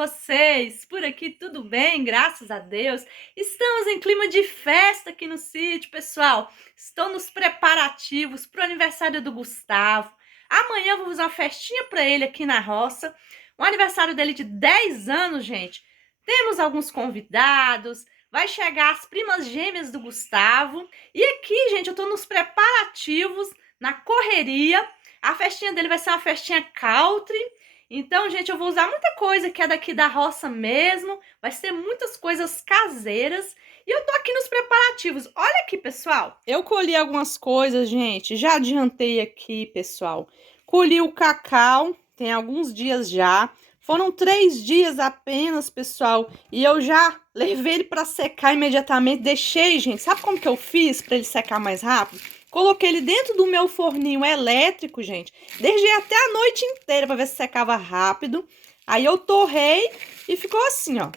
vocês? Por aqui tudo bem, graças a Deus. Estamos em clima de festa aqui no sítio, pessoal. Estou nos preparativos para o aniversário do Gustavo. Amanhã vou fazer uma festinha para ele aqui na roça. O aniversário dele de 10 anos, gente. Temos alguns convidados, vai chegar as primas gêmeas do Gustavo. E aqui, gente, eu estou nos preparativos, na correria. A festinha dele vai ser uma festinha country. Então, gente, eu vou usar muita coisa que é daqui da roça mesmo. Vai ser muitas coisas caseiras. E eu tô aqui nos preparativos. Olha aqui, pessoal. Eu colhi algumas coisas, gente. Já adiantei aqui, pessoal. Colhi o cacau. Tem alguns dias já. Foram 3 dias apenas, pessoal. E eu já levei ele para secar imediatamente. Deixei, gente. Sabe como que eu fiz para ele secar mais rápido? Coloquei ele dentro do meu forninho elétrico, gente. Deixei até a noite inteira para ver se secava rápido. Aí eu torrei e ficou assim, ó.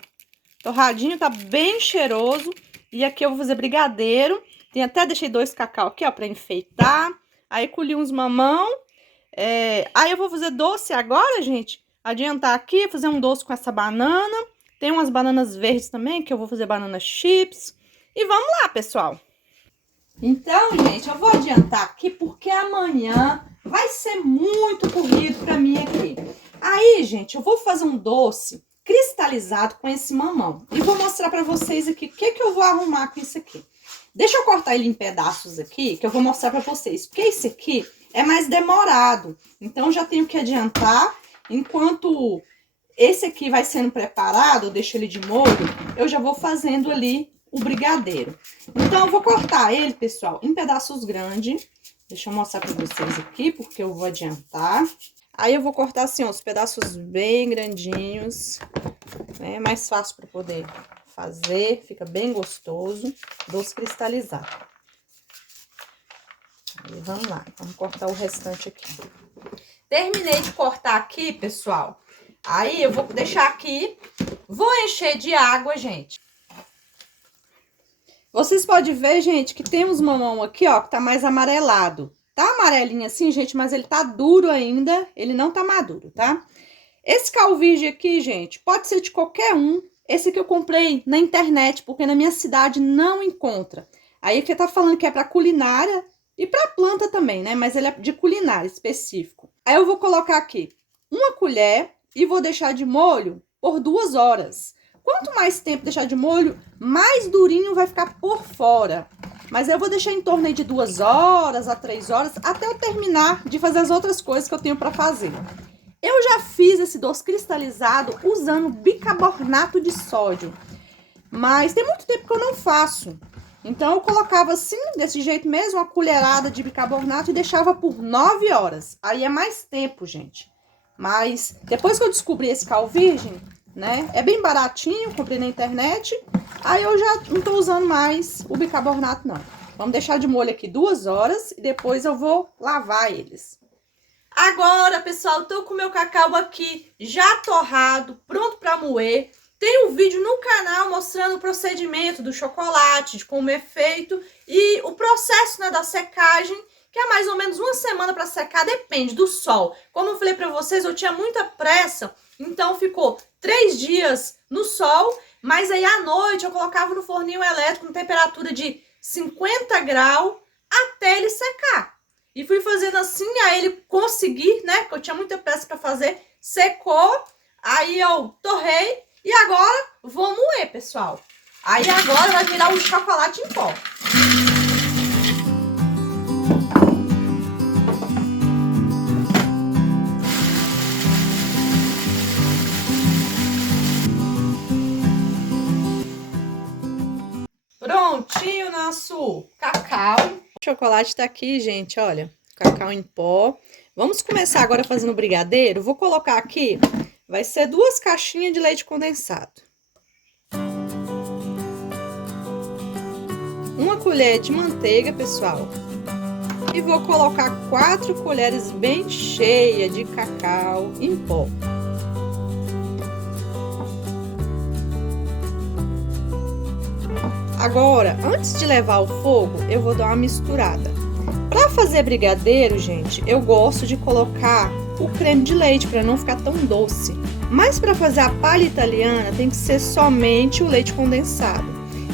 Torradinho, tá bem cheiroso. E aqui eu vou fazer brigadeiro. Até deixei 2 cacau aqui, ó, para enfeitar. Aí colhi uns mamão. Aí eu vou fazer doce agora, gente. Adiantar aqui, fazer um doce com essa banana. Tem umas bananas verdes também, que eu vou fazer banana chips. E vamos lá, pessoal. Então, gente, eu vou adiantar aqui porque amanhã vai ser muito corrido pra mim aqui. Aí, gente, eu vou fazer um doce cristalizado com esse mamão. E vou mostrar pra vocês aqui o que eu vou arrumar com isso aqui. Deixa eu cortar ele em pedaços aqui, que eu vou mostrar pra vocês. Porque esse aqui é mais demorado. Então, já tenho que adiantar. Enquanto esse aqui vai sendo preparado, eu deixo ele de molho, eu já vou fazendo ali o brigadeiro. Então, eu vou cortar ele, pessoal, em pedaços grandes. Deixa eu mostrar pra vocês aqui, porque eu vou adiantar. Aí, eu vou cortar assim, ó, os pedaços bem grandinhos. É mais fácil pra poder fazer, fica bem gostoso. Doce cristalizado. Aí, vamos lá, vamos cortar o restante aqui. Terminei de cortar aqui, pessoal. Aí, eu vou deixar aqui, vou encher de água, gente. Vocês podem ver, gente, que tem uns mamão aqui, ó, que tá mais amarelado. Tá amarelinho assim, gente, mas ele tá duro ainda, ele não tá maduro, tá? Esse calvígio aqui, gente, pode ser de qualquer um. Esse aqui eu comprei na internet, porque na minha cidade não encontra. Aí que tá falando que é pra culinária e pra planta também, né? Mas ele é de culinária específico. Aí eu vou colocar aqui 1 colher e vou deixar de molho por 2 horas. Quanto mais tempo deixar de molho, mais durinho vai ficar por fora. Mas eu vou deixar em torno aí de 2 horas a 3 horas, até eu terminar de fazer as outras coisas que eu tenho para fazer. Eu já fiz esse doce cristalizado usando bicarbonato de sódio. Mas tem muito tempo que eu não faço. Então, eu colocava assim, desse jeito mesmo, uma colherada de bicarbonato e deixava por 9 horas. Aí é mais tempo, gente. Mas depois que eu descobri esse cal virgem, né? É bem baratinho, comprei na internet. Aí eu já não tô usando mais o bicarbonato, não. Vamos deixar de molho aqui 2 horas e depois eu vou lavar eles. Agora, pessoal, tô com o meu cacau aqui já torrado, pronto para moer. Tem um vídeo no canal mostrando o procedimento do chocolate, de como é feito e o processo, né, da secagem, que é mais ou menos 1 semana para secar, depende do sol. Como eu falei para vocês, eu tinha muita pressa. Então, ficou 3 dias no sol, mas aí à noite eu colocava no forninho elétrico com temperatura de 50 graus até ele secar. E fui fazendo assim, aí ele conseguir, né, porque eu tinha muita pressa para fazer, secou, aí eu torrei e agora vou moer, pessoal. Aí agora vai virar um chocolate em pó. Prontinho nosso cacau. O chocolate tá aqui, gente, olha. Cacau em pó. Vamos começar agora fazendo o brigadeiro. Vou colocar aqui, vai ser 2 caixinhas de leite condensado. 1 colher de manteiga, pessoal. E vou colocar 4 colheres bem cheias de cacau em pó. Agora, antes de levar ao fogo, eu vou dar uma misturada. Para fazer brigadeiro, gente, eu gosto de colocar o creme de leite para não ficar tão doce. Mas para fazer a palha italiana tem que ser somente o leite condensado.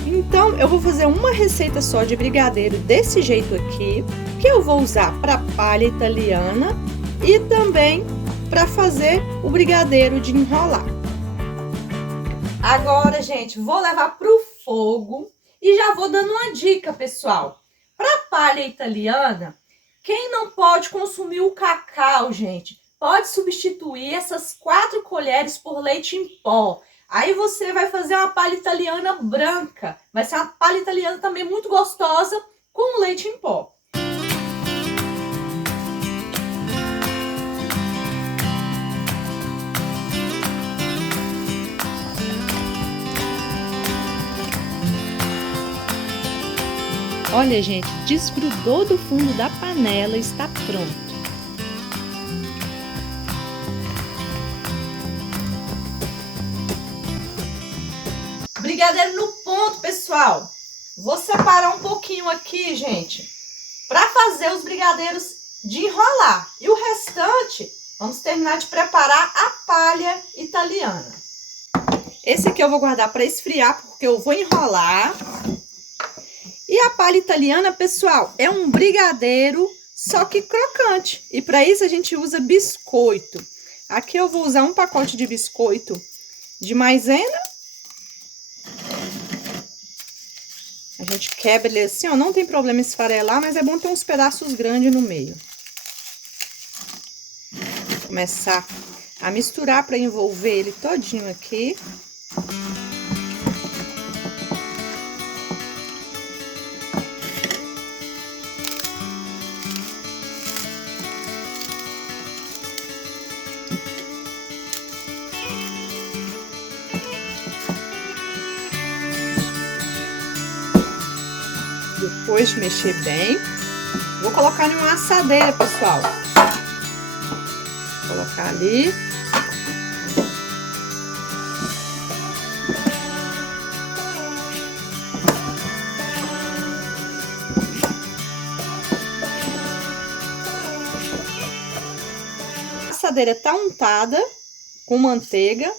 Então eu vou fazer uma receita só de brigadeiro desse jeito aqui, que eu vou usar para palha italiana e também para fazer o brigadeiro de enrolar. Agora, gente, vou levar pro fogo e já vou dando uma dica, pessoal. Para palha italiana, quem não pode consumir o cacau, gente, pode substituir essas 4 colheres por leite em pó. Aí você vai fazer uma palha italiana branca. Vai ser uma palha italiana também muito gostosa com leite em pó. Olha, gente, desgrudou do fundo da panela, está pronto. Brigadeiro no ponto, pessoal. Vou separar um pouquinho aqui, gente, para fazer os brigadeiros de enrolar. E o restante, vamos terminar de preparar a palha italiana. Esse aqui eu vou guardar para esfriar, porque eu vou enrolar. E a palha italiana, pessoal, é um brigadeiro, só que crocante. E para isso a gente usa biscoito. Aqui eu vou usar um pacote de biscoito de maisena. A gente quebra ele assim, ó, não tem problema esfarelar, mas é bom ter uns pedaços grandes no meio. Vou começar a misturar para envolver ele todinho aqui. Depois de mexer bem, vou colocar em uma assadeira, pessoal. Vou colocar ali. A assadeira tá untada com manteiga.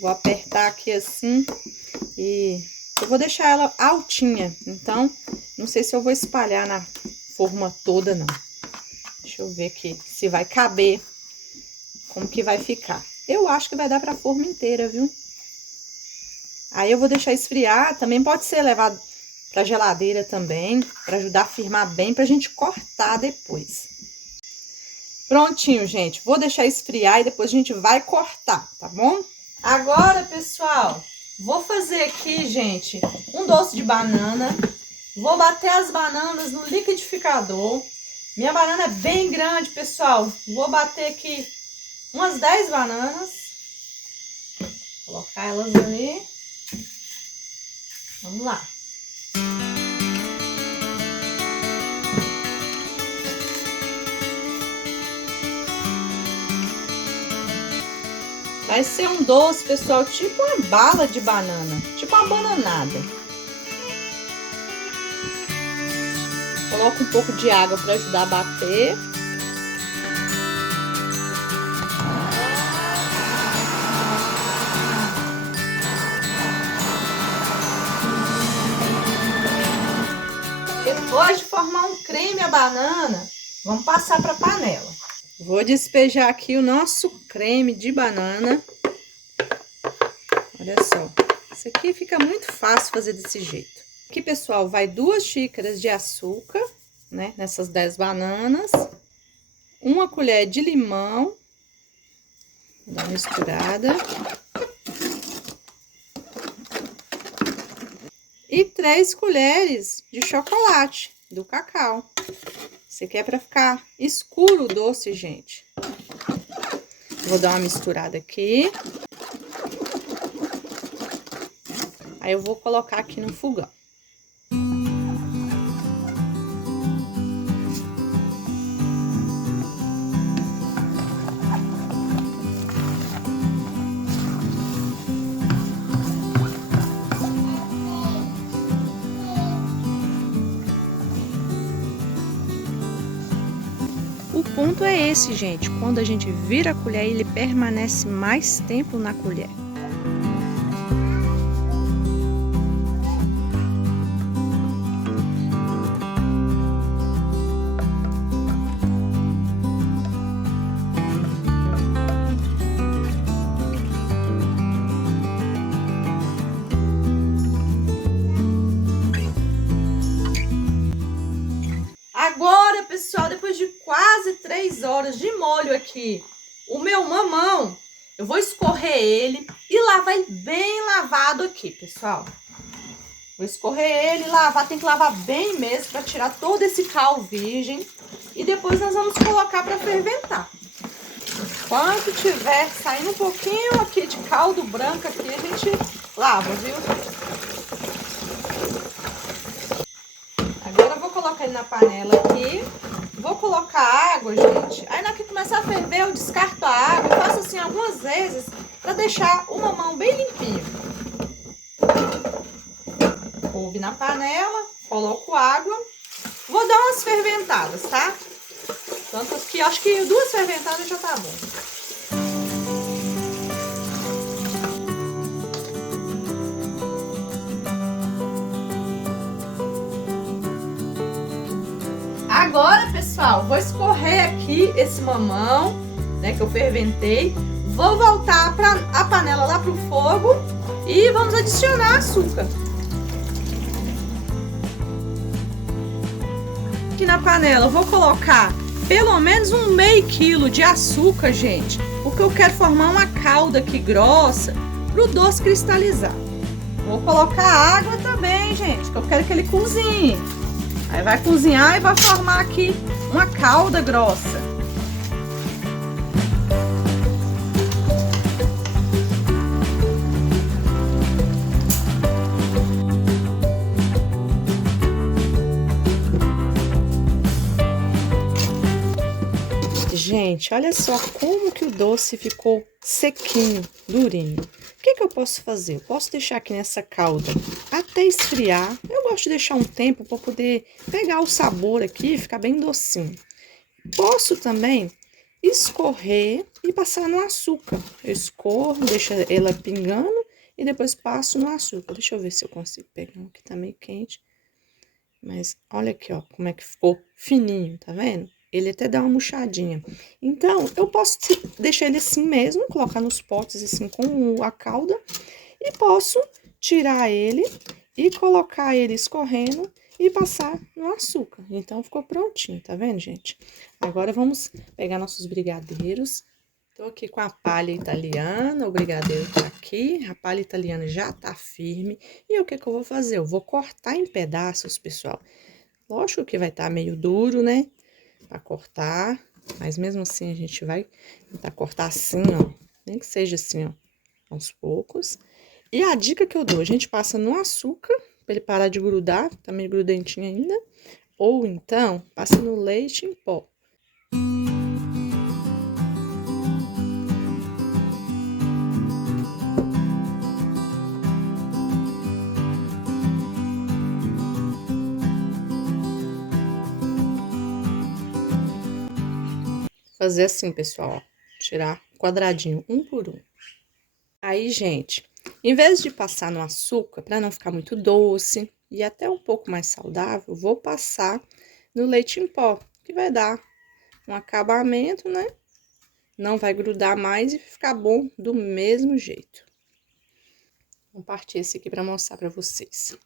Vou apertar aqui assim e eu vou deixar ela altinha, então não sei se eu vou espalhar na forma toda, não. Deixa eu ver aqui se vai caber, como que vai ficar. Eu acho que vai dar pra forma inteira, viu? Aí eu vou deixar esfriar, também pode ser levado pra geladeira também, pra ajudar a firmar bem, pra gente cortar depois. Prontinho, gente, vou deixar esfriar e depois a gente vai cortar, tá bom? Agora, pessoal, vou fazer aqui, gente, um doce de banana. Vou bater as bananas no liquidificador. Minha banana é bem grande, pessoal. Vou bater aqui umas 10 bananas. Colocar elas ali. Vamos lá. Vai ser um doce, pessoal, tipo uma bala de banana, tipo uma bananada. Coloco um pouco de água para ajudar a bater. Depois de formar um creme a banana, vamos passar para a panela. Vou despejar aqui o nosso creme de banana. Olha só, isso aqui fica muito fácil fazer desse jeito. Aqui, pessoal, vai 2 xícaras de açúcar, né, nessas 10 bananas. 1 colher de limão. Vou dar uma misturada. E 3 colheres de chocolate do cacau. Isso aqui é para ficar escuro o doce, gente. Vou dar uma misturada aqui. Aí eu vou colocar aqui no fogão. O ponto é esse, gente. Quando a gente vira a colher, ele permanece mais tempo na colher. Agora, pessoal, depois de quase 3 horas de molho aqui, o meu mamão, eu vou escorrer ele e lavar ele bem lavado aqui, pessoal. Vou escorrer ele e lavar, tem que lavar bem mesmo para tirar todo esse cal virgem. E depois nós vamos colocar para ferventar. Enquanto tiver saindo um pouquinho aqui de caldo branco aqui, a gente lava, viu? Agora eu vou colocar ele na panela aqui. Vou colocar água, gente. Aí na hora que começar a ferver, eu descarto a água e faço assim algumas vezes para deixar o mamão bem limpinho. Couve na panela, coloco água. Vou dar umas ferventadas, tá? Tantas que acho que 2 ferventadas já tá bom. Agora, pessoal, vou escorrer aqui esse mamão, né, que eu ferventei. Vou voltar a panela lá pro fogo e vamos adicionar açúcar. Aqui na panela eu vou colocar pelo menos um meio quilo de açúcar, gente, porque eu quero formar uma calda aqui grossa pro doce cristalizar. Vou colocar água também, gente, que eu quero que ele cozinhe. Aí vai cozinhar e vai formar aqui uma calda grossa. Gente, olha só como que o doce ficou sequinho, durinho. O que eu posso fazer? Eu posso deixar aqui nessa calda até esfriar. Eu gosto de deixar um tempo para poder pegar o sabor aqui e ficar bem docinho. Posso também escorrer e passar no açúcar. Eu escorro, deixo ela pingando e depois passo no açúcar. Deixa eu ver se eu consigo pegar um que tá meio quente. Mas olha aqui, ó, como é que ficou fininho, tá vendo? Ele até dá uma murchadinha. Então, eu posso deixar ele assim mesmo, colocar nos potes assim com a calda. E posso tirar ele e colocar ele escorrendo e passar no açúcar. Então, ficou prontinho, tá vendo, gente? Agora, vamos pegar nossos brigadeiros. Tô aqui com a palha italiana, o brigadeiro tá aqui. A palha italiana já tá firme. E o que eu vou fazer? Eu vou cortar em pedaços, pessoal. Lógico que vai estar meio duro, né? Pra cortar, mas mesmo assim a gente vai tentar cortar assim, ó, nem que seja assim, ó, aos poucos. E a dica que eu dou, a gente passa no açúcar, pra ele parar de grudar, tá meio grudentinho ainda, ou então passa no leite em pó. Fazer assim, pessoal, ó, tirar quadradinho um por um. Aí, gente, em vez de passar no açúcar, para não ficar muito doce e até um pouco mais saudável, vou passar no leite em pó, que vai dar um acabamento, né? Não vai grudar mais e ficar bom do mesmo jeito. Vou partir esse aqui para mostrar para vocês.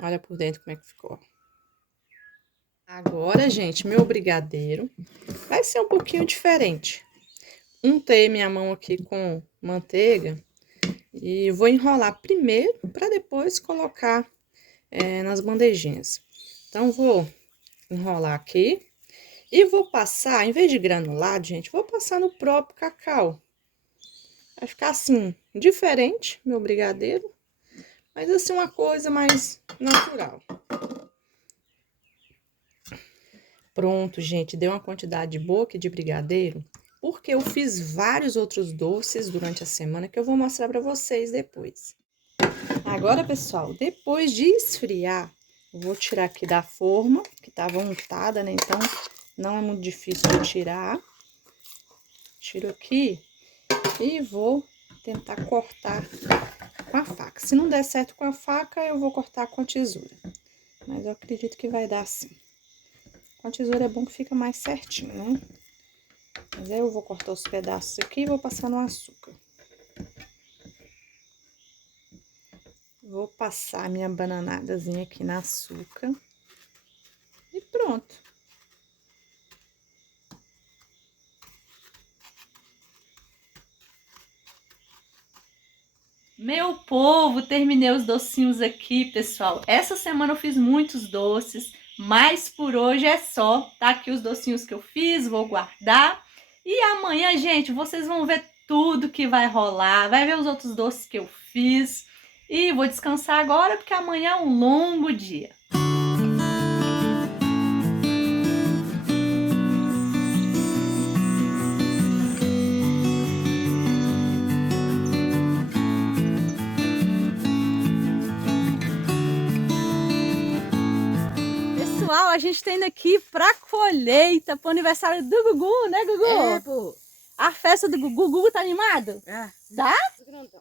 Olha por dentro como é que ficou. Agora, gente, meu brigadeiro vai ser um pouquinho diferente. Untei minha mão aqui com manteiga e vou enrolar primeiro para depois colocar nas bandejinhas. Então, vou enrolar aqui e vou passar, em vez de granulado, gente, vou passar no próprio cacau. Vai ficar assim, diferente, meu brigadeiro, mas assim uma coisa mais natural. Pronto, gente, deu uma quantidade boa aqui de brigadeiro, porque eu fiz vários outros doces durante a semana que eu vou mostrar para vocês depois. Agora, pessoal, depois de esfriar, eu vou tirar aqui da forma, que tava untada, né? Então, não é muito difícil de tirar. Tiro aqui e vou tentar cortar com a faca. Se não der certo com a faca, eu vou cortar com a tesoura. Mas eu acredito que vai dar assim. Com a tesoura é bom que fica mais certinho, né? Mas aí eu vou cortar os pedaços aqui e vou passar no açúcar. Vou passar minha bananadazinha aqui no açúcar. E pronto. Meu povo, terminei os docinhos aqui, pessoal. Essa semana eu fiz muitos doces, mas por hoje é só. Tá aqui os docinhos que eu fiz, vou guardar. E amanhã, gente, vocês vão ver tudo que vai rolar. Vai ver os outros doces que eu fiz. E vou descansar agora, porque amanhã é um longo dia. Pessoal, a gente tá indo aqui pra colheita, pro aniversário do Gugu, né, Gugu? É, pô. A festa do Gugu. Gugu tá animado? É. Tá? Vem cá.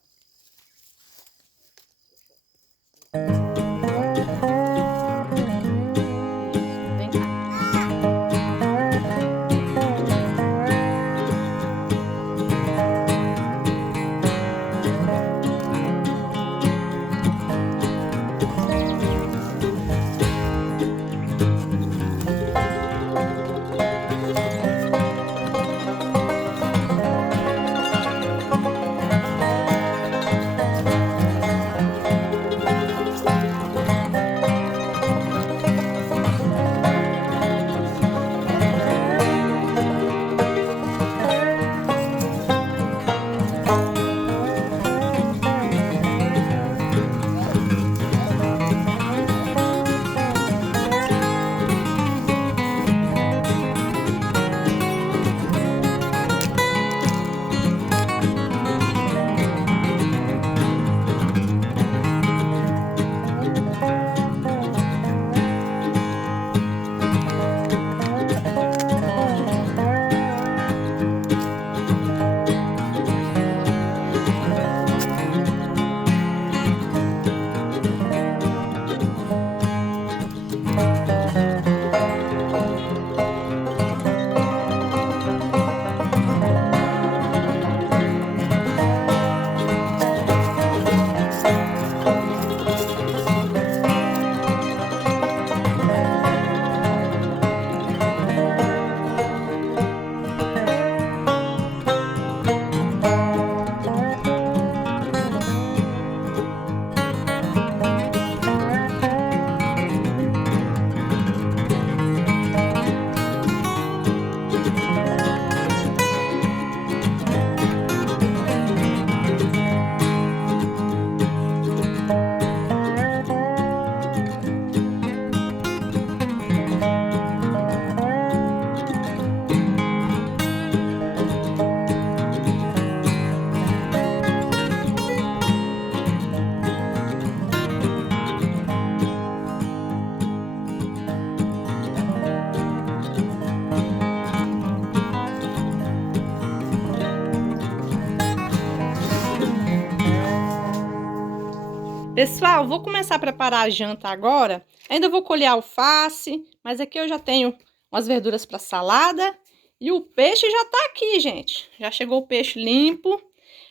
Pessoal, vou começar a preparar a janta agora. Ainda vou colher alface, mas aqui eu já tenho umas verduras para salada. E o peixe já tá aqui, gente. Já chegou o peixe limpo.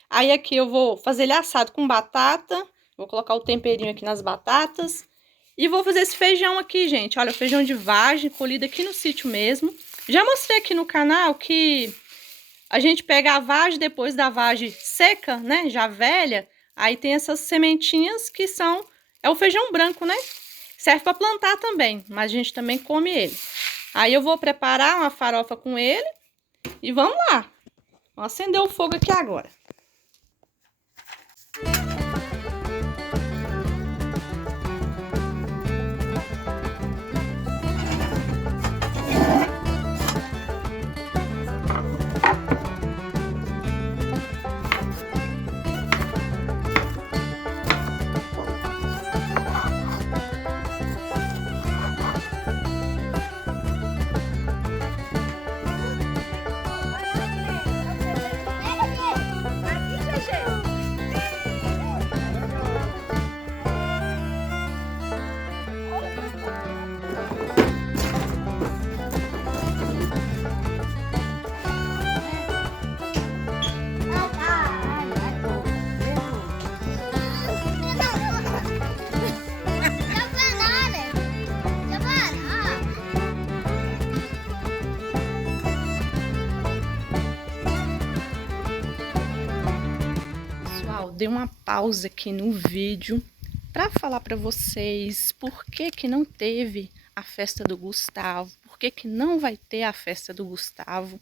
Aí aqui eu vou fazer ele assado com batata. Vou colocar o temperinho aqui nas batatas. E vou fazer esse feijão aqui, gente. Olha, feijão de vagem, colhido aqui no sítio mesmo. Já mostrei aqui no canal que a gente pega a vagem depois da vagem seca, né? Já velha. Aí tem essas sementinhas que são... É o feijão branco, né? Serve para plantar também, mas a gente também come ele. Aí eu vou preparar uma farofa com ele e vamos lá. Vamos acender o fogo aqui agora. dei uma pausa aqui no vídeo para falar para vocês por que que não teve a festa do Gustavo, por que que não vai ter a festa do Gustavo.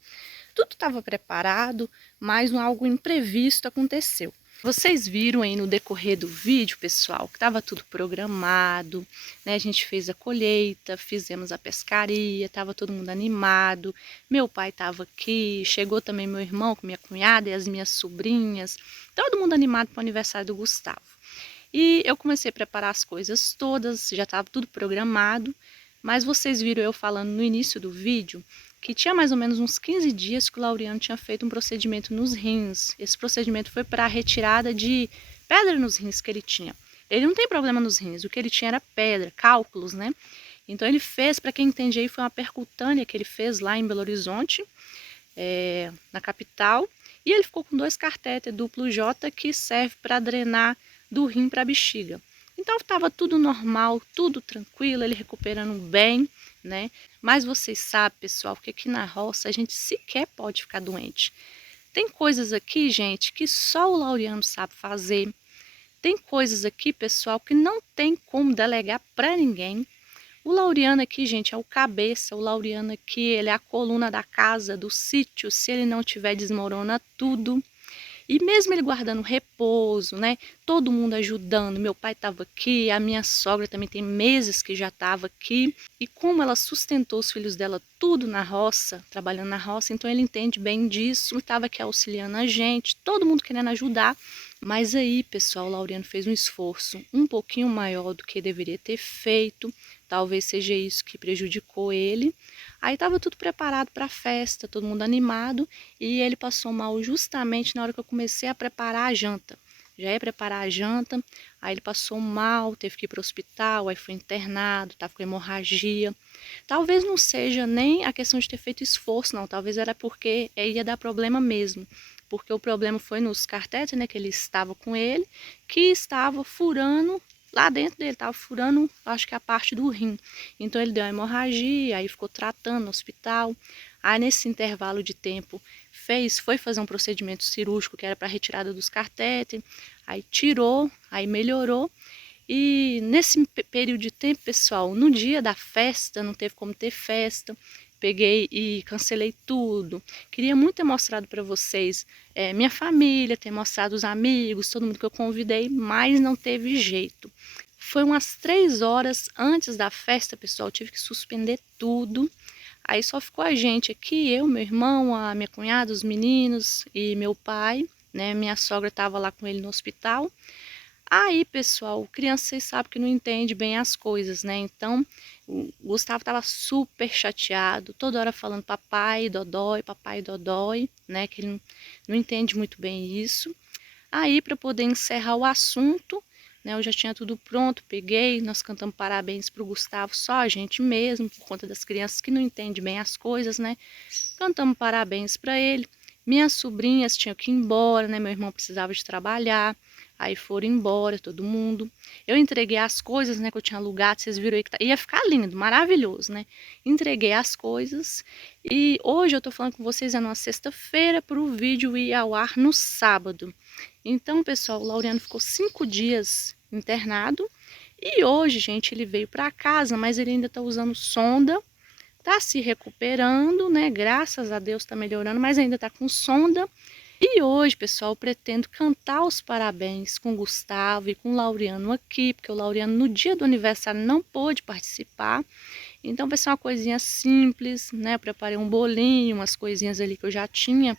Tudo estava preparado, mas algo imprevisto aconteceu. Vocês viram aí no decorrer do vídeo, pessoal, que estava tudo programado, né? A gente fez a colheita, fizemos a pescaria, estava todo mundo animado. Meu pai estava aqui, chegou também meu irmão com minha cunhada e as minhas sobrinhas. Todo mundo animado para o aniversário do Gustavo. E eu comecei a preparar as coisas todas, já estava tudo programado. Mas vocês viram eu falando no início do vídeo que tinha mais ou menos uns 15 dias que o Laureano tinha feito um procedimento nos rins. Esse procedimento foi para a retirada de pedra nos rins que ele tinha. Ele não tem problema nos rins, o que ele tinha era pedra, cálculos, né? Então ele fez, para quem entende aí, foi uma percutânea que ele fez lá em Belo Horizonte, na capital. E ele ficou com 2 catéter duplo J que serve para drenar do rim para a bexiga. Então estava tudo normal, tudo tranquilo, ele recuperando bem, né? Mas vocês sabem, pessoal, que aqui na roça a gente sequer pode ficar doente. Tem coisas aqui, gente, que só o Laureano sabe fazer. Tem coisas aqui, pessoal, que não tem como delegar para ninguém. O Laureano aqui, gente, é o cabeça. O Laureano aqui, ele é a coluna da casa, do sítio. Se ele não tiver, desmorona tudo. E mesmo ele guardando repouso, né? Todo mundo ajudando. Meu pai estava aqui, a minha sogra também tem meses que já estava aqui. E como ela sustentou os filhos dela tudo na roça, trabalhando na roça, então ele entende bem disso. Estava aqui auxiliando a gente, todo mundo querendo ajudar. Mas aí, pessoal, o Laureano fez um esforço um pouquinho maior do que deveria ter feito. Talvez seja isso que prejudicou ele. Aí estava tudo preparado para a festa, todo mundo animado, e ele passou mal justamente na hora que eu comecei a preparar a janta. Já ia preparar a janta, aí ele passou mal, teve que ir para o hospital, aí foi internado, estava com hemorragia. Talvez não seja nem a questão de ter feito esforço, não, talvez era porque ia dar problema mesmo. Porque o problema foi nos cartetes, né, que ele estava com ele, que estava furando lá dentro dele, estava furando, acho que a parte do rim. Então ele deu uma hemorragia, aí ficou tratando no hospital. Aí nesse intervalo de tempo foi fazer um procedimento cirúrgico que era para retirada dos cartéteres. Aí tirou, aí melhorou. E nesse período de tempo, pessoal, no dia da festa, não teve como ter festa. Peguei e cancelei tudo. Queria muito ter mostrado para vocês minha família, ter mostrado os amigos, todo mundo que eu convidei, mas não teve jeito. Foi umas 3 horas antes da festa, pessoal, eu tive que suspender tudo. Aí só ficou a gente aqui, eu, meu irmão, a minha cunhada, os meninos e meu pai, né? Minha sogra estava lá com ele no hospital. Aí, pessoal, criança, vocês sabem que não entende bem as coisas, né? Então, o Gustavo estava super chateado, toda hora falando papai, dodói, né? Que ele não entende muito bem isso. Aí, para poder encerrar o assunto, né? Eu já tinha tudo pronto, peguei, nós cantamos parabéns para o Gustavo, só a gente mesmo, por conta das crianças que não entendem bem as coisas, né? Cantamos parabéns para ele. Minhas sobrinhas tinham que ir embora, né? Meu irmão precisava de trabalhar. Aí foram embora, todo mundo. Eu entreguei as coisas, né, que eu tinha alugado. Vocês viram aí que ia ficar lindo, maravilhoso, né? Entreguei as coisas. E hoje eu tô falando com vocês, é numa sexta-feira, para o vídeo ir ao ar no sábado. Então, pessoal, o Laureano ficou 5 dias internado. E hoje, gente, ele veio para casa, mas ele ainda tá usando sonda. Tá se recuperando, né? Graças a Deus tá melhorando, mas ainda tá com sonda. E hoje, pessoal, eu pretendo cantar os parabéns com o Gustavo e com o Laureano aqui, porque o Laureano no dia do aniversário não pôde participar. Então vai ser uma coisinha simples, né? Eu preparei um bolinho, umas coisinhas ali que eu já tinha,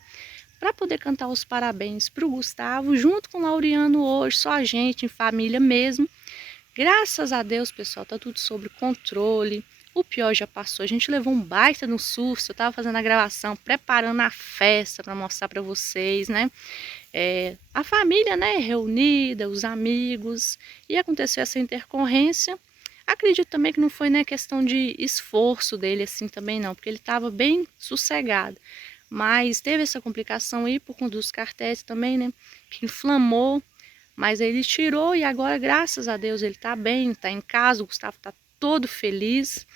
para poder cantar os parabéns para o Gustavo, junto com o Laureano hoje, só a gente, em família mesmo. Graças a Deus, pessoal, tá tudo sob controle. O pior já passou. A gente levou um baita no susto. Eu tava fazendo a gravação, preparando a festa para mostrar para vocês, né? A família, né, reunida, os amigos. E aconteceu essa intercorrência. Acredito também que não foi, né, questão de esforço dele assim também não, porque ele estava bem sossegado. Mas teve essa complicação aí por conta dos cartéis também, né, que inflamou. Mas ele tirou e agora, graças a Deus, ele tá bem, tá em casa, o Gustavo tá todo feliz.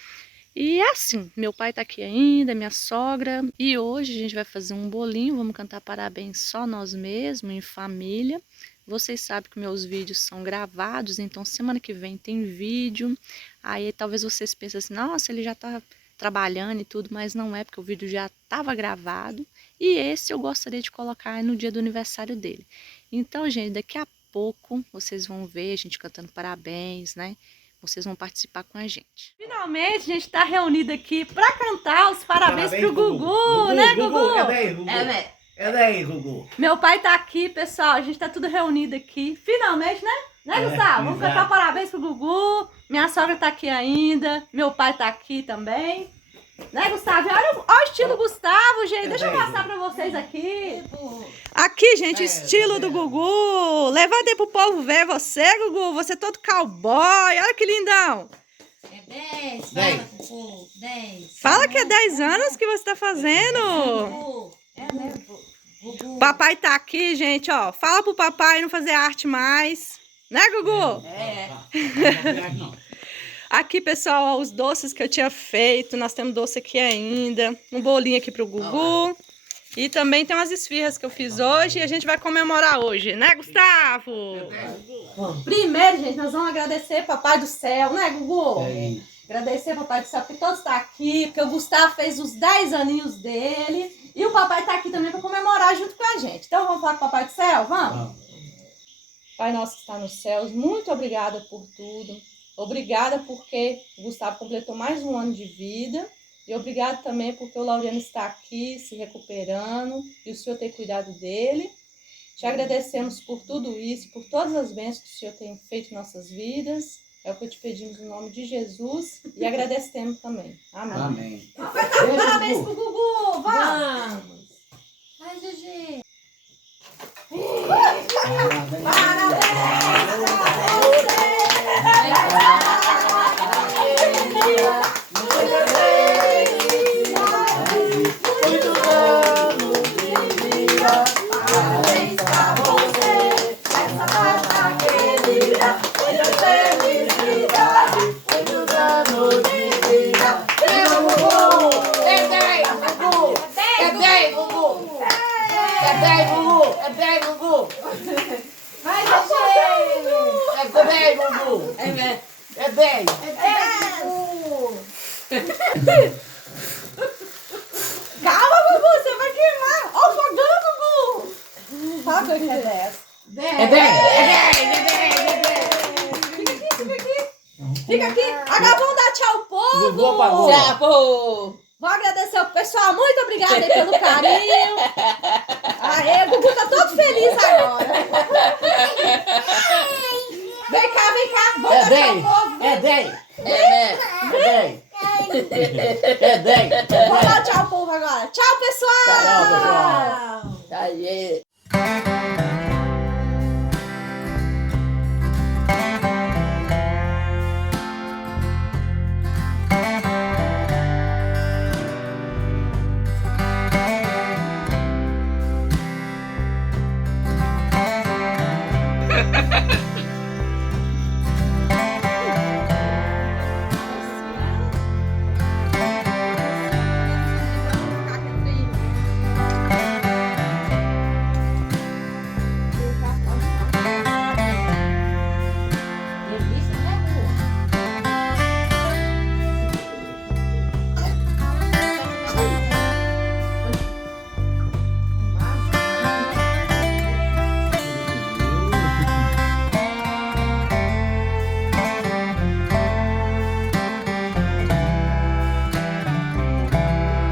E é assim, meu pai tá aqui ainda, minha sogra. E hoje a gente vai fazer um bolinho, vamos cantar parabéns só nós mesmos, em família, Vocês sabem que meus vídeos são gravados, então semana que vem tem vídeo. Aí talvez vocês pensem assim, nossa, ele já tá trabalhando e tudo, mas não é, porque o vídeo já estava gravado. E esse eu gostaria de colocar no dia do aniversário dele. Então, gente, daqui a pouco vocês vão ver a gente cantando parabéns, né? Vocês vão participar com a gente. Finalmente a gente está reunido aqui para cantar os parabéns pro Gugu, né, Gugu? É 10, Gugu. É 10, Gugu. Meu pai tá aqui, pessoal. A gente tá tudo reunido aqui. Finalmente, né? Né, Gustavo? Vamos cantar parabéns pro Gugu. Minha sogra tá aqui ainda. Meu pai tá aqui também. Né, Gustavo? Olha o estilo Gustavo, gente. Deixa eu mostrar pra vocês aqui. Aqui, gente, o estilo do Gugu. Levanta aí pro povo ver você, Gugu. Você todo cowboy. Olha que lindão. É 10, fala, Gugu, 10. Fala que é 10 anos que você tá fazendo. Gugu, é mesmo, Gugu. Papai tá aqui, gente, ó. Fala pro papai não fazer arte mais. Né, Gugu? É. Aqui, pessoal, ó, os doces que eu tinha feito. Nós temos doce aqui ainda. Um bolinho aqui pro Gugu. E também tem umas esfirras que eu fiz hoje e a gente vai comemorar hoje, né, Gustavo? Primeiro, gente, nós vamos agradecer Papai do Céu, né, Gugu? Agradecer Papai do Céu, porque todos estão aqui, porque o Gustavo fez os 10 aninhos dele. E o papai tá aqui também para comemorar junto com a gente. Então vamos falar com o Papai do Céu? Vamos? Pai nosso que está nos céus, muito obrigada por tudo. Obrigada porque o Gustavo completou mais um ano de vida. E obrigada também porque o Laureano está aqui se recuperando e o Senhor tem cuidado dele. Te agradecemos por tudo isso, por todas as bênçãos que o Senhor tem feito em nossas vidas. É o que eu te pedimos no nome de Jesus e agradecemos também. Amém. Amém. Parabéns pro Gugu! Vamos! Ai, Gigi. Calma, Gugu, você vai queimar! Ó, o fogão, Gugu! Fala que é 10. É 10. Fica aqui. Agora vamos dar tchau ao povo. Gugu apagou. Tchau, povo. Vou agradecer ao pessoal. Muito obrigada aí pelo carinho. Aê, o Gugu tá todo feliz agora. Vem cá. Vamos dar tchau ao povo. É 10. É 10. Vamos dar tchau ao povo agora. Tchau, pessoal. Tchau, pessoal. Aê.